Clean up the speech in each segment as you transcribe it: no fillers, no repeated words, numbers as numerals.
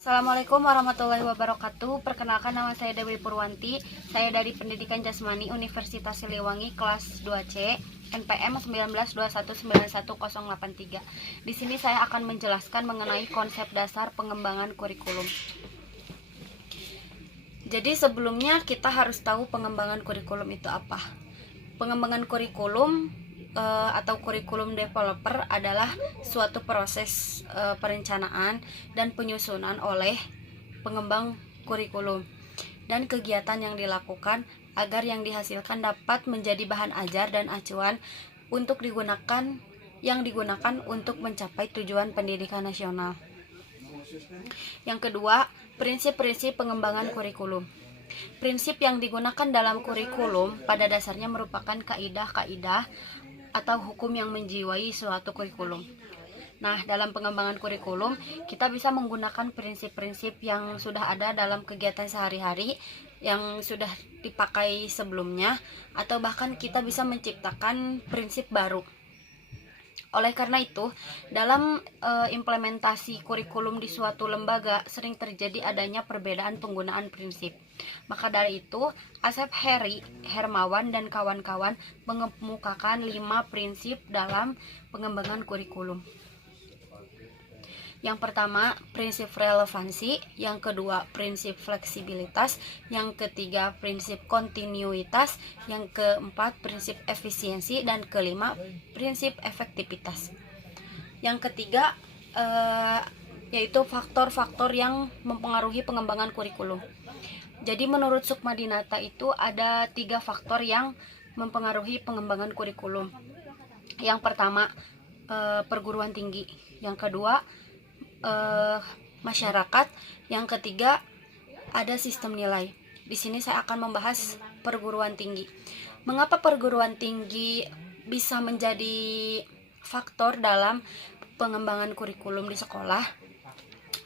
Assalamualaikum warahmatullahi wabarakatuh. Perkenalkan, nama saya Dewi Purwanti. Saya dari Pendidikan Jasmani Universitas Siliwangi kelas 2C, NPM 1921911083. Di sini saya akan menjelaskan mengenai konsep dasar pengembangan kurikulum. Jadi sebelumnya kita harus tahu pengembangan kurikulum itu apa. Pengembangan kurikulum atau kurikulum developer adalah suatu proses perencanaan dan penyusunan oleh pengembang kurikulum dan kegiatan yang dilakukan agar yang dihasilkan dapat menjadi bahan ajar dan acuan untuk digunakan untuk mencapai tujuan pendidikan nasional. Yang kedua, prinsip-prinsip pengembangan kurikulum. Prinsip yang digunakan dalam kurikulum pada dasarnya merupakan kaidah-kaidah atau hukum yang menjiwai suatu kurikulum. Nah, dalam pengembangan kurikulum, kita bisa menggunakan prinsip-prinsip yang sudah ada dalam kegiatan sehari-hari yang sudah dipakai sebelumnya, atau bahkan kita bisa menciptakan prinsip baru. Oleh karena itu, dalam implementasi kurikulum di suatu lembaga sering terjadi adanya perbedaan penggunaan prinsip. Maka dari itu, Asep Hermawan dan kawan-kawan mengemukakan 5 prinsip dalam pengembangan kurikulum. Yang pertama, prinsip relevansi. Yang kedua, prinsip fleksibilitas. Yang ketiga, prinsip kontinuitas. Yang keempat, prinsip efisiensi. Dan kelima, prinsip efektivitas. Yang ketiga, yaitu faktor-faktor yang mempengaruhi pengembangan kurikulum. Jadi menurut Sukmadinata itu ada 3 faktor yang mempengaruhi pengembangan kurikulum. Yang pertama, perguruan tinggi. Yang kedua, masyarakat. Yang ketiga, ada sistem nilai. Di sini saya akan membahas perguruan tinggi. Mengapa perguruan tinggi bisa menjadi faktor dalam pengembangan kurikulum di sekolah?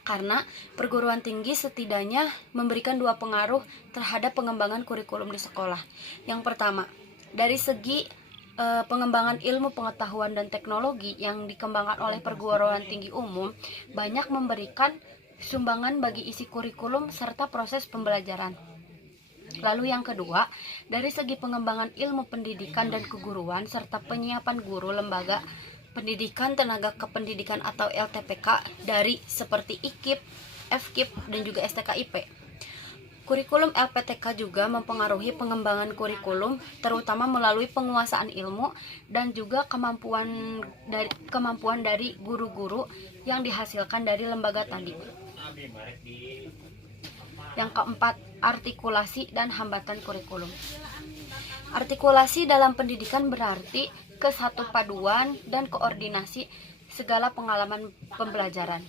Karena perguruan tinggi setidaknya memberikan 2 pengaruh terhadap pengembangan kurikulum di sekolah. Yang pertama, dari segi pengembangan ilmu pengetahuan dan teknologi yang dikembangkan oleh perguruan tinggi umum banyak memberikan sumbangan bagi isi kurikulum serta proses pembelajaran. Lalu yang kedua, dari segi pengembangan ilmu pendidikan dan keguruan serta penyiapan guru lembaga pendidikan tenaga kependidikan atau LTPK dari seperti IKIP, FKIP, dan juga STKIP. Kurikulum LPTK juga mempengaruhi pengembangan kurikulum, terutama melalui penguasaan ilmu dan juga kemampuan dari guru-guru yang dihasilkan dari lembaga tadi. Yang keempat, artikulasi dan hambatan kurikulum. Artikulasi dalam pendidikan berarti kesatupaduan dan koordinasi segala pengalaman pembelajaran.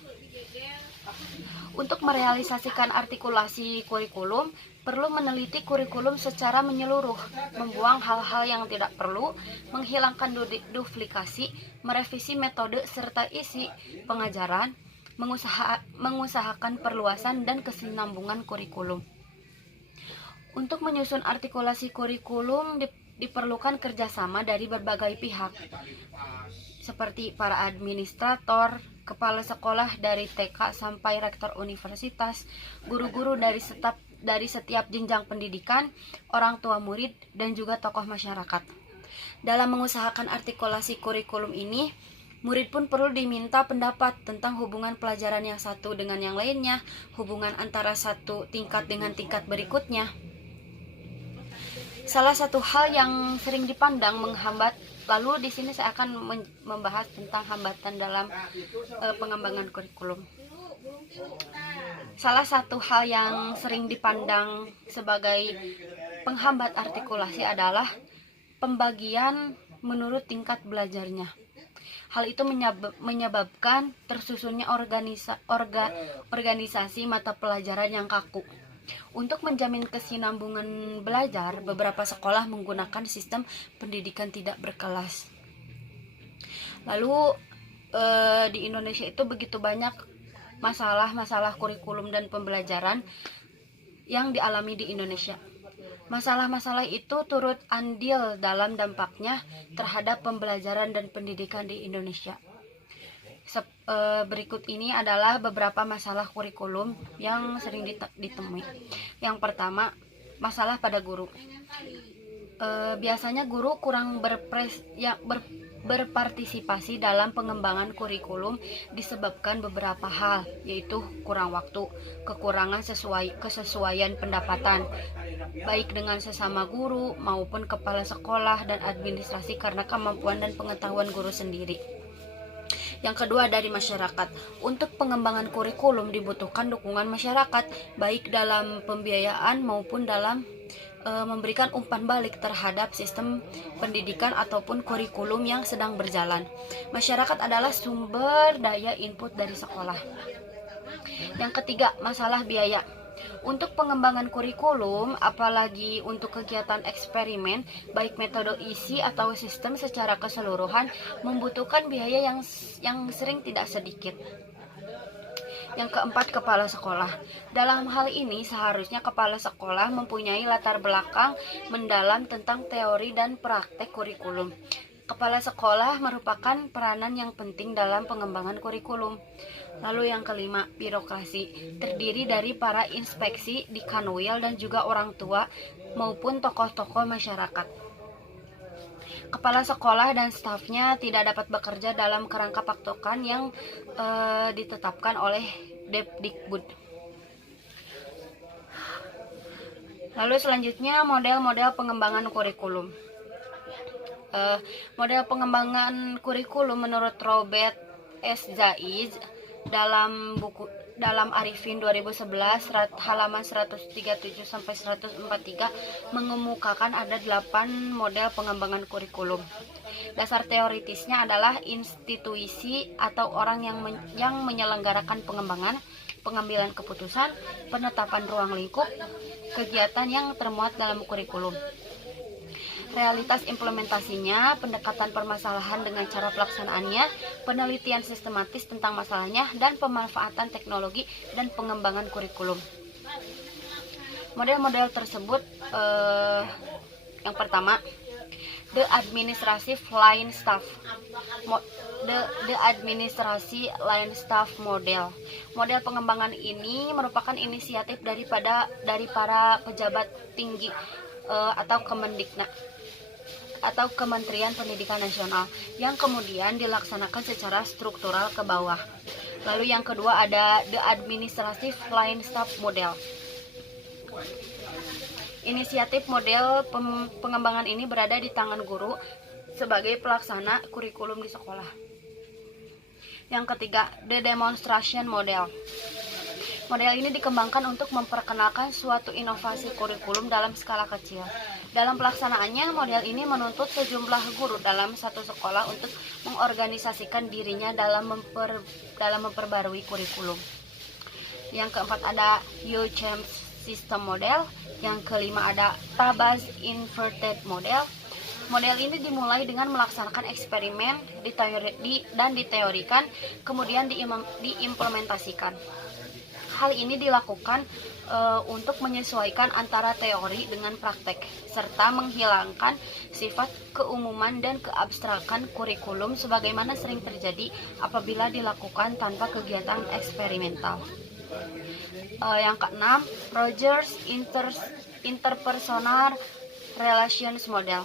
Untuk merealisasikan artikulasi kurikulum, perlu meneliti kurikulum secara menyeluruh, membuang hal-hal yang tidak perlu, menghilangkan duplikasi, merevisi metode serta isi pengajaran, mengusahakan perluasan dan kesinambungan kurikulum. Untuk menyusun artikulasi kurikulum diperlukan kerjasama dari berbagai pihak, seperti para administrator, kepala sekolah dari TK sampai rektor universitas, guru-guru dari setiap jenjang pendidikan, orang tua murid, dan juga tokoh masyarakat. Dalam mengusahakan artikulasi kurikulum ini, murid pun perlu diminta pendapat tentang hubungan pelajaran yang satu dengan yang lainnya, hubungan antara satu tingkat dengan tingkat berikutnya. Salah satu hal yang sering dipandang menghambat, lalu di sini saya akan membahas tentang hambatan dalam pengembangan kurikulum. Salah satu hal yang sering dipandang sebagai penghambat artikulasi adalah pembagian menurut tingkat belajarnya. Hal itu menyebabkan tersusunnya organisasi mata pelajaran yang kaku. Untuk menjamin kesinambungan belajar, beberapa sekolah menggunakan sistem pendidikan tidak berkelas. Lalu di Indonesia itu begitu banyak masalah kurikulum dan pembelajaran yang dialami di Indonesia. Masalah-masalah itu turut andil dalam dampaknya terhadap pembelajaran dan pendidikan di Indonesia. Berikut ini adalah beberapa masalah kurikulum yang sering ditemui. Yang pertama, masalah pada guru. Biasanya guru kurang berpartisipasi dalam pengembangan kurikulum disebabkan beberapa hal, yaitu kurang waktu, kekurangan kesesuaian pendapatan, baik dengan sesama guru maupun kepala sekolah dan administrasi karena kemampuan dan pengetahuan guru sendiri. Yang kedua, dari masyarakat. Untuk pengembangan kurikulum dibutuhkan dukungan masyarakat, baik dalam pembiayaan maupun dalam memberikan umpan balik terhadap sistem pendidikan ataupun kurikulum yang sedang berjalan. Masyarakat adalah sumber daya input dari sekolah. Yang ketiga, masalah biaya. Untuk pengembangan kurikulum, apalagi untuk kegiatan eksperimen, baik metode isi atau sistem secara keseluruhan, membutuhkan biaya yang sering tidak sedikit. Yang keempat, kepala sekolah. Dalam hal ini, seharusnya kepala sekolah mempunyai latar belakang mendalam tentang teori dan praktek kurikulum. Kepala sekolah merupakan peranan yang penting dalam pengembangan kurikulum. Lalu yang kelima, birokrasi. Terdiri dari para inspeksi di Kanwil dan juga orang tua maupun tokoh-tokoh masyarakat. Kepala sekolah dan stafnya tidak dapat bekerja dalam kerangka patokan yang ditetapkan oleh Depdikbud. Lalu selanjutnya, model-model pengembangan kurikulum. Model pengembangan kurikulum menurut Robert S. Zaiz dalam Arifin 2011 halaman 137 sampai 143 mengemukakan ada 8 model pengembangan kurikulum. Dasar teoritisnya adalah institusi atau orang yang menyelenggarakan pengembangan, pengambilan keputusan, penetapan ruang lingkup, kegiatan yang termuat dalam kurikulum. Realitas implementasinya, pendekatan permasalahan dengan cara pelaksanaannya, penelitian sistematis tentang masalahnya, dan pemanfaatan teknologi dan pengembangan kurikulum. Model-model tersebut, yang pertama, The Administrative Line Staff. The Administrasi Line Staff Model. Model pengembangan ini merupakan inisiatif dari para pejabat tinggi atau Kemendikna atau Kementerian Pendidikan Nasional yang kemudian dilaksanakan secara struktural ke bawah. Lalu yang kedua ada The Administrative Line Staff Model. Inisiatif model pengembangan ini berada di tangan guru sebagai pelaksana kurikulum di sekolah. Yang ketiga, The Demonstration Model. Model ini dikembangkan untuk memperkenalkan suatu inovasi kurikulum dalam skala kecil. Dalam pelaksanaannya, model ini menuntut sejumlah guru dalam satu sekolah untuk mengorganisasikan dirinya dalam memperbarui kurikulum. Yang keempat ada U-Champ System Model. Yang kelima ada Tabas Inverted Model. Model ini dimulai dengan melaksanakan eksperimen dan diteorikan, kemudian diimplementasikan. Hal ini dilakukan untuk menyesuaikan antara teori dengan praktek, serta menghilangkan sifat keumuman dan keabstrakan kurikulum sebagaimana sering terjadi apabila dilakukan tanpa kegiatan eksperimental. Yang keenam, Rogers Interpersonal Relations Model.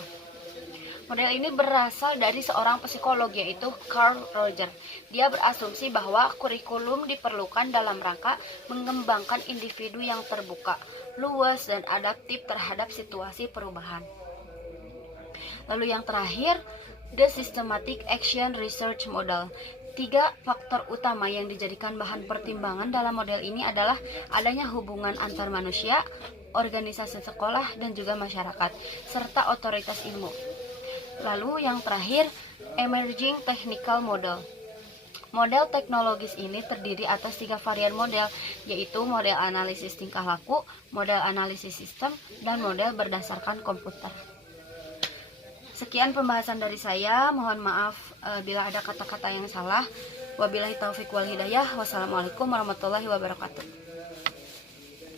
Model ini berasal dari seorang psikolog, yaitu Carl Rogers. Dia berasumsi bahwa kurikulum diperlukan dalam rangka mengembangkan individu yang terbuka, luas, dan adaptif terhadap situasi perubahan. Lalu yang terakhir, The Systematic Action Research Model. 3 faktor utama yang dijadikan bahan pertimbangan dalam model ini adalah adanya hubungan antar manusia, organisasi sekolah, dan juga masyarakat, serta otoritas ilmu. Lalu yang terakhir, Emerging Technical Model. Model teknologis ini terdiri atas 3 varian model, yaitu model analisis tingkah laku, model analisis sistem, dan model berdasarkan komputer. Sekian pembahasan dari saya, mohon maaf bila ada kata-kata yang salah. Wabillahi taufiq wal hidayah. Wassalamualaikum warahmatullahi wabarakatuh.